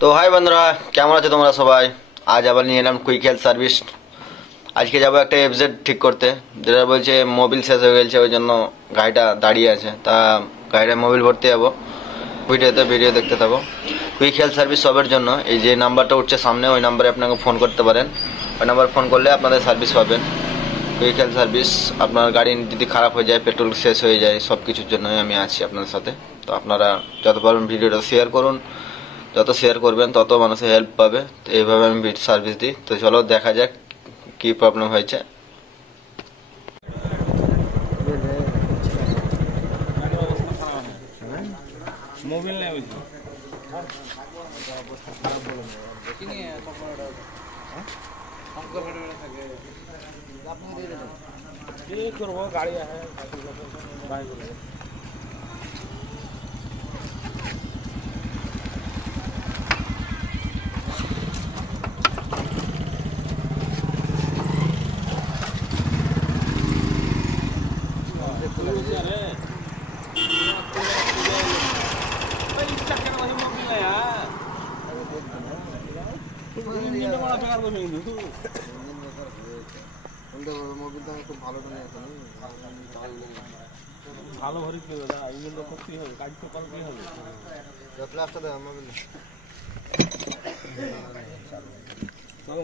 তো হাই বন্ধুরা, কেমন আছো তোমরা সবাই? আজ আবার নিয়ে এলাম কুইক হেলথ সার্ভিস। আজকে যাবো একটা এফজেড ঠিক করতে, যেটা বলছে মোবিল শেষ হয়ে গেছে, ওই জন্য গাড়িটা দাঁড়িয়ে আছে। তা গাড়িটা মোবিল ভরতে যাবো। ভিডিও দেখতে থাকো। কুইক হেলথ সার্ভিস সবের জন্য এই যে নাম্বারটা উঠছে সামনে, ওই নাম্বারে আপনাকে ফোন করতে পারেন। ওই নাম্বার ফোন করলে আপনাদের সার্ভিস পাবেন। কুইক হেলথ সার্ভিস, আপনার গাড়ি যদি খারাপ হয়ে যায়, পেট্রোল শেষ হয়ে যায়, সব কিছুর জন্যই আমি আছি আপনাদের সাথে। তো আপনারা যত পারবেন ভিডিওটা শেয়ার করুন, যত শেয়ার করবেন তত মানুষের হেল্প পাবে। তো এইভাবে আমি সার্ভিস দিই। তো চলো দেখা যাক কি প্রবলেম হয়েছে। মোবিল নেই করবো গাড়ি আছে ভালো ভরি ইঞ্জিন করতে হবে, কাজ তো করতেই হবে।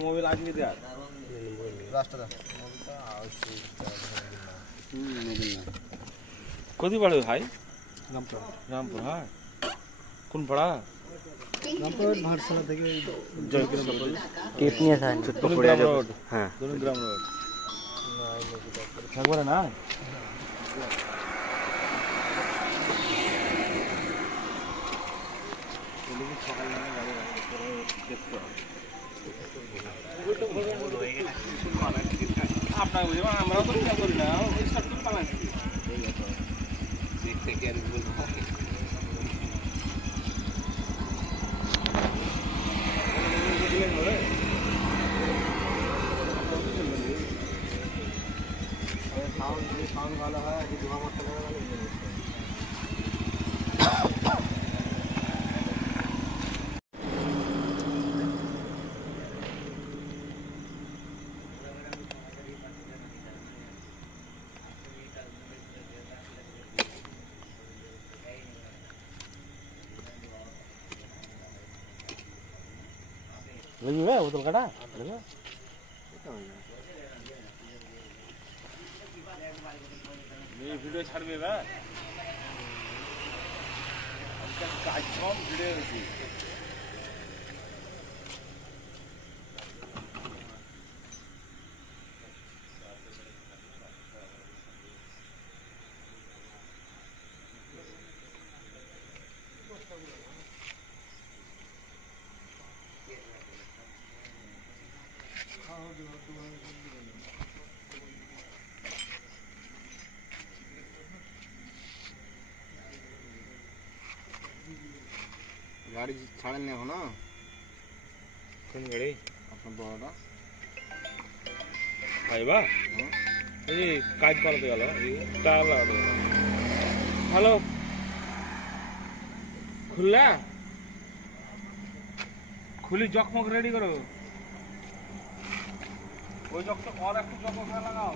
মোবিল আসবি দেখ কদি বাড়ি ভাই? রামপুর। হ্যাঁ, কোন পাড়া? রামপুর ভাটশালা থেকে রোড। হ্যাঁ, গ্রাম রোড একবারে না। আপনার আমরাও তো খেয়াল করি না, দেখতে কি আর বলবো। ভালো হয় বোতল কাটা ভিডিও ছাড়বে এবার। কাজ কম ভিডিও বেশি। গাড়ি ছাড়েন না এখনো? কোন গাড়ি? আপনার বড়টা ভাইবা এই কাজ করাতে গেল, টাকা লাগাতে গেল। হ্যালো, খুললা খুলি জকমক রেডি করো। ওই জকটা আর একটু জকমক লাগাও।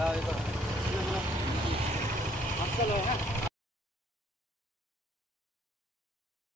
हाँ,